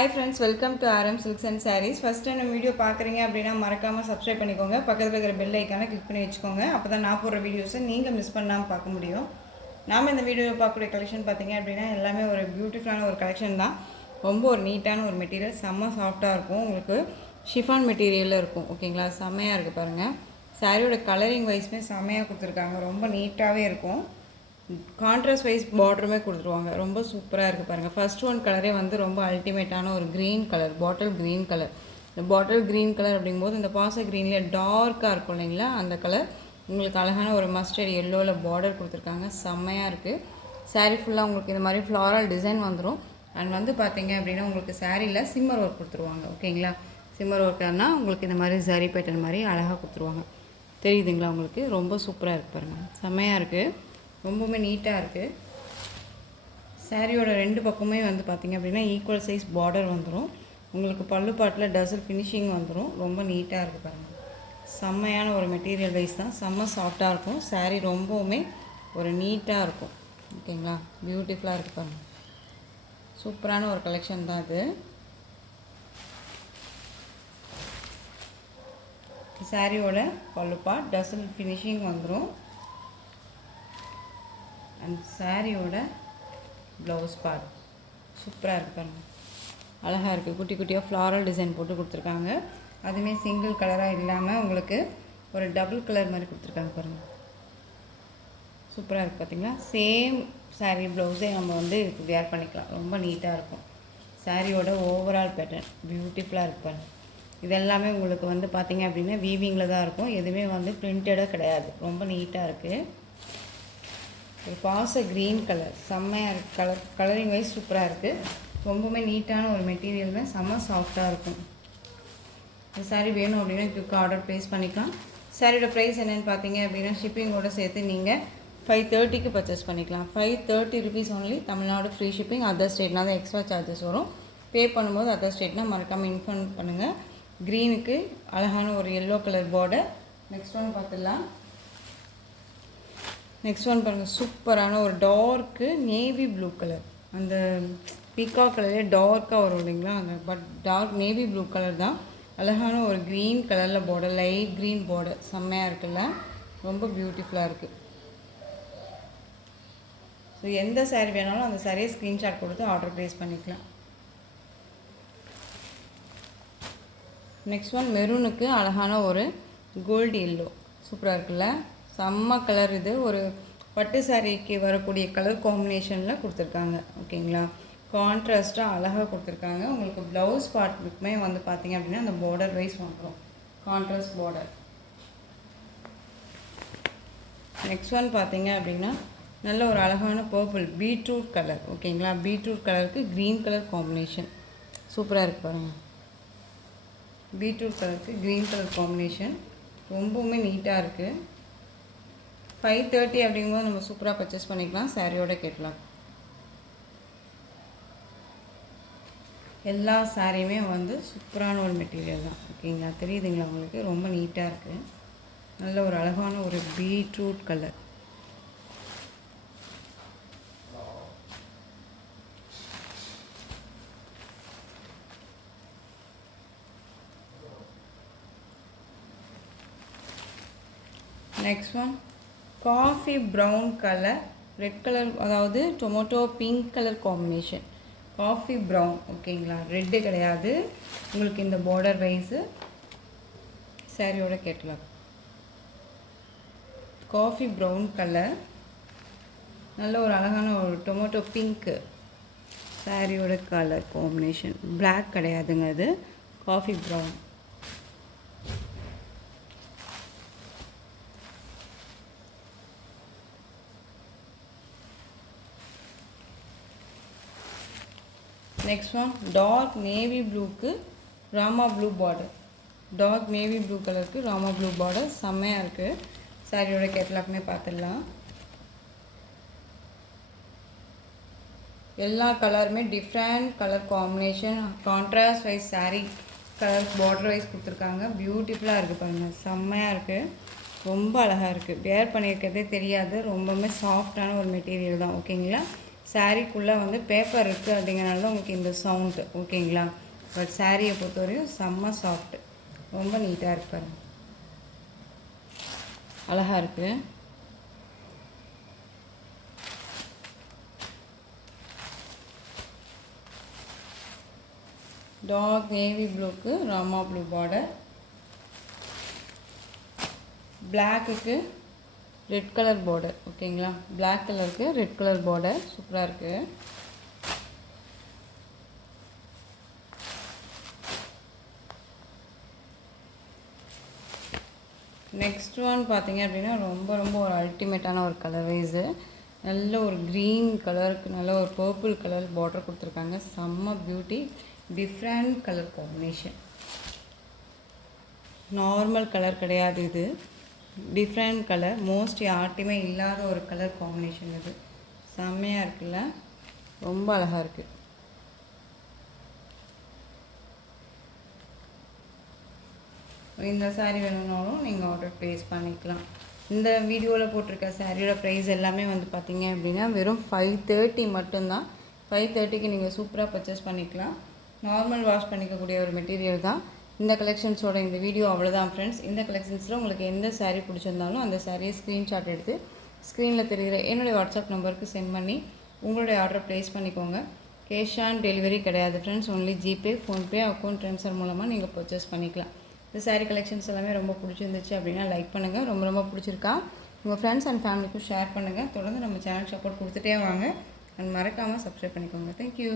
Hi friends, welcome to RM Silks and Sarees. First time நம்ம video பார்க்குறீங்க அப்படின்னா மறக்காமல் சப்ஸ்கிரைப் பண்ணிக்கோங்க. பக்கத்தில் இருக்கிற பெல் ஐக்கானை கிளிக் பண்ணி வச்சுக்கோங்க. அப்போ தான் நான் போடுற வீடியோஸை நீங்கள் மிஸ் பண்ணாமல் பார்க்க முடியும். நாம் இந்த வீடியோவில் பார்க்கக்கூடிய கலெக்ஷன் பார்த்தீங்க அப்படின்னா எல்லாமே ஒரு பியூட்டிஃபுல்லான ஒரு கலெக்ஷன் தான். ரொம்ப ஒரு நீட்டான ஒரு மெட்டீரியல், செம்ம சாஃப்டாக இருக்கும். உங்களுக்கு ஷிஃபான் மெட்டீரியலில் இருக்கும். ஓகேங்களா, செம்மையாக இருக்குது பாருங்கள். சாரியோட கலரிங் வைஸ்மே செம்மையாக கொடுத்துருக்காங்க. ரொம்ப நீட்டாகவே இருக்கும். கான்ட்ராஸ்ட் வைஸ் பார்டருமே கொடுத்துருவாங்க. ரொம்ப சூப்பராக இருக்குது பாருங்கள். ஃபர்ஸ்ட் ஒன் கலரே வந்து ரொம்ப அல்டிமேட்டான ஒரு green colour, bottle green colour. இந்த பாட்டில் க்ரீன் கலர் அப்படிங்கும்போது இந்த பாச க்ரீன்லேயே டார்க்காக இருக்கும் இல்லைங்களா, அந்த கலர் உங்களுக்கு அழகான ஒரு மஸ்டர்ட் எல்லோவில் பார்டர் கொடுத்துருக்காங்க. செம்மையாக இருக்குது. சாரீ ஃபுல்லாக உங்களுக்கு இந்த மாதிரி ஃப்ளாரல் டிசைன் வந்துடும். அண்ட் வந்து பார்த்தீங்க அப்படின்னா உங்களுக்கு சாரியில் சிம்மர் ஒர்க் கொடுத்துருவாங்க. ஓகேங்களா, சிம்மர் ஒர்க்னா உங்களுக்கு இந்த மாதிரி ஜரி பேட்டர்ன் மாதிரி அழகாக கொடுத்துருவாங்க. தெரியுதுங்களா உங்களுக்கு? ரொம்ப சூப்பராக இருக்குது பாருங்கள். செம்மையாக இருக்குது, ரொம்பவுமே நீட்டாக இருக்குது. சாரியோட ரெண்டு பக்கமே வந்து பார்த்திங்க அப்படின்னா ஈக்குவல் சைஸ் பார்டர் வந்துடும். உங்களுக்கு பல்லு பாட்டில் டசல் ஃபினிஷிங் வந்துடும். ரொம்ப நீட்டாக இருக்குது பாருங்கள். செம்மையான ஒரு மெட்டீரியல் வைஸ் தான், செம்ம சாஃப்டாக இருக்கும். சாரீ ரொம்பவுமே ஒரு நீட்டாக இருக்கும். ஓகேங்களா, பியூட்டிஃபுல்லாக இருக்குது பாருங்கள். சூப்பரான ஒரு கலெக்ஷன் தான் இது. சாரியோட பல்லு பாட் டசல் ஃபினிஷிங் வந்துடும். அண்ட் சாரியோட ப்ளவுஸ் பார்ட் சூப்பராக இருக்குது பாருங்கள். அழகாக இருக்குது. குட்டி குட்டியாக ஃப்ளாரல் டிசைன் போட்டு கொடுத்துருக்காங்க. அதுவுமே சிங்கிள் கலராக இல்லாமல் உங்களுக்கு ஒரு டபுள் கலர் மாதிரி கொடுத்துருக்காங்க பாருங்கள். சூப்பராக இருக்குது பார்த்தீங்களா. சேம் சாரீ ப்ளவுஸே நம்ம வந்து இதுக்கு வேர் பண்ணிக்கலாம். ரொம்ப நீட்டாக இருக்கும். சாரியோட ஓவரால் பேட்டர்ன் பியூட்டிஃபுல்லாக இருக்குது பாருங்கள். இதெல்லாமே உங்களுக்கு வந்து பார்த்திங்க அப்படின்னா வீவிங்கில் தான் இருக்கும். எதுவுமே வந்து பிரிண்டடாக கிடையாது. ரொம்ப நீட்டாக இருக்குது. ஒரு பாச க்ரீன் கலர் செம்மையாக இருக்குது. கலரிங் வைஸ் சூப்பராக இருக்குது. ரொம்பவுமே நீட்டான ஒரு மெட்டீரியலுமே செம்ம சாஃப்டாக இருக்கும். இந்த சாரீ வேணும் அப்படின்னா குயிக் ஆர்டர் ப்ளேஸ் பண்ணிக்கலாம். சாரியோட ப்ரைஸ் என்னென்னு பார்த்தீங்க அப்படின்னா ஷிப்பிங்கோடு சேர்த்து நீங்கள் 530க்கு பர்ச்சேஸ் பண்ணிக்கலாம். 530 rupees only. Tamil Nadu free shipping. Other ஸ்டேட்னா தான் எக்ஸ்ட்ரா சார்ஜஸ் வரும். பே பண்ணும்போது அதர் ஸ்டேட்னால் மறக்காமல் இன்ஃபார்ம் பண்ணுங்கள். க்ரீனுக்கு அழகான ஒரு yellow colour border. Next one பார்த்துடலாம். நெக்ஸ்ட் ஒன் பாருங்கள், சூப்பரான ஒரு டார்க்கு நேவி ப்ளூ கலர். அந்த பீக்கா கலரே டார்க்காக வரும் இல்லைங்களா, அந்த but dark navy blue colour தான். அழகான ஒரு க்ரீன் கலரில் பார்டர், லைட் க்ரீன் பார்டர். செம்மையாக இருக்குல்ல, ரொம்ப பியூட்டிஃபுல்லாக இருக்குது. ஸோ எந்த சாரீ வேணாலும் அந்த சாரியை ஸ்க்ரீன்ஷாட் கொடுத்து ஆர்டர் ப்ளேஸ் பண்ணிக்கலாம். நெக்ஸ்ட் ஒன் மெரூனுக்கு அழகான ஒரு கோல்டு எல்லோ. சூப்பராக இருக்குல்ல, செம்ம கலர். இது ஒரு பட்டு சாரீக்கு வரக்கூடிய கலர் காம்பினேஷனில் கொடுத்துருக்காங்க. ஓகேங்களா, கான்ட்ராஸ்ட்டாக அழகாக கொடுத்துருக்காங்க. உங்களுக்கு ப்ளவுஸ் பார்ட்டுக்குமே வந்து பார்த்திங்க அப்படின்னா அந்த பார்டர் வைஸ் வந்துடும், கான்ட்ராஸ்ட் பார்டர். நெக்ஸ்ட் ஒன் பார்த்திங்க அப்படின்னா நல்ல ஒரு அழகான பர்பிள் பீட்ரூட் கலர். ஓகேங்களா, பீட்ரூட் கலருக்கு க்ரீன் கலர் காம்பினேஷன் சூப்பராக இருக்குது பாருங்கள். பீட்ரூட் கலருக்கு க்ரீன் கலர் காம்பினேஷன் ரொம்பவுமே நீட்டாக இருக்குது. 530 அப்படிங்கும்போது நம்ம சூப்பராக பர்ச்சேஸ் பண்ணிக்கலாம். சாரியோட கேட்கலாம். எல்லா சாரியுமே வந்து சூப்பரான ஒரு மெட்டீரியல் தான். ஓகேங்களா, தெரியுதுங்களா உங்களுக்கு? ரொம்ப நீட்டாக இருக்குது. நல்ல ஒரு அழகான ஒரு beetroot colour. Next one coffee brown colour, red colour, அதாவது tomato pink colour combination. Coffee brown. ஓகேங்களா, ரெட்டு கிடையாது. உங்களுக்கு இந்த பார்டர் வைஸு சாரியோட கேட்கலாம். காஃபி ப்ரௌன் கலர், நல்ல ஒரு அழகான ஒரு டொமேட்டோ பிங்க்கு சாரியோட கலர் காம்பினேஷன். பிளாக் கிடையாதுங்க, அது coffee brown. Next one dark navy ப்ளூக்கு Rama blue border. Dark navy blue கலருக்கு ராமா ப்ளூ பார்டர். செம்மையாக இருக்குது. சாரியோட கேட்லாக்குமே பார்த்துடலாம். எல்லா கலருமே different colour combination, contrast wise sari colour border wise கொடுத்துருக்காங்க. பியூட்டிஃபுல்லாக இருக்குது பாருங்கள். செம்மையாக இருக்குது, ரொம்ப அழகாக இருக்குது. வேர் பண்ணியிருக்கிறதே தெரியாது. ரொம்பவுமே சாஃப்டான ஒரு மெட்டீரியல் தான். ஓகேங்களா, சாரீக்குள்ளே வந்து பேப்பர் இருக்குது அப்படிங்கிறனால தான் உங்களுக்கு இந்த சவுண்டு, ஓகேங்களா? பட் சாரியை பொறுத்தவரையும் செம்ம சாஃப்ட், ரொம்ப நீட்டாக இருப்பாரு, அழகாக இருக்குது. டார்க் நேவி ப்ளூக்கு ராமா ப்ளூ பார்டர், பிளாக்குக்கு ரெட் கலர் பார்டர், ஓகேங்களா? பிளாக் கலருக்கு ரெட் கலர் பார்டர் சூப்பராக இருக்குது. நெக்ஸ்ட் ஒன் பார்த்தீங்க அப்படின்னா ரொம்ப ரொம்ப ஒரு அல்டிமேட்டான ஒரு கலர் வைஸு. நல்ல ஒரு க்ரீன் கலருக்கு நல்ல ஒரு பர்பிள் கலர் பார்டர் கொடுத்துருக்காங்க. செம்ம beauty, different colour combination. Normal colour கிடையாது இது, டிஃப்ரெண்ட் கலர், மோஸ்ட் யார்ட்டையுமே இல்லாத ஒரு கலர் காம்பினேஷன் இது. செம்மையாக இருக்குல்ல, ரொம்ப அழகாக இருக்குது. இந்த சாரீ வேணும்னாலும் நீங்கள் ஆர்டர் ப்ளேஸ் பண்ணிக்கலாம். இந்த வீடியோவில் போட்டிருக்க சாரியோட ப்ரைஸ் எல்லாமே வந்து பார்த்திங்க அப்படின்னா வெறும் 530 மட்டும்தான். 530க்கு நீங்கள் சூப்பராக பர்ச்சேஸ் பண்ணிக்கலாம். நார்மல் வாஷ் பண்ணிக்கக்கூடிய ஒரு மெட்டீரியல் தான் இந்த கலெக்ஷன்ஸோட. இந்த வீடியோ அவ்வளோதான் ஃப்ரெண்ட்ஸ். இந்த கலெக்ஷன்ஸில் உங்களுக்கு எந்த சாரீ பிடிச்சிருந்தாலும் அந்த சாரியை ஸ்க்ரீன்ஷாட் எடுத்து ஸ்க்ரீனில் தெரிகிற என்னுடைய வாட்ஸ்அப் நம்பருக்கு சென்ட் பண்ணி உங்களுடைய ஆர்டர் ப்ளேஸ் பண்ணிக்கோங்க. கேஷ் ஆன் டெலிவரி கிடையாது friends, only GPay, PhonePe, account transfer மூலமாக நீங்கள் பர்ச்சேஸ் பண்ணிக்கலாம். இந்த சாரீ கலெக்ஷன்ஸ் எல்லாமே ரொம்ப பிடிச்சிருந்துச்சு அப்படின்னா லைக் பண்ணுங்கள். ரொம்ப ரொம்ப பிடிச்சிருக்கா உங்கள் ஃப்ரெண்ட்ஸ் அண்ட் ஃபேமிலிக்கும் ஷேர் பண்ணுங்கள். தொடர்ந்து நம்ம சேனல் சப்போர்ட் கொடுத்துட்டே வாங்க அண்ட் மறக்காமல் சப்ஸ்கிரைப் பண்ணிக்கோங்க. தேங்க்யூ.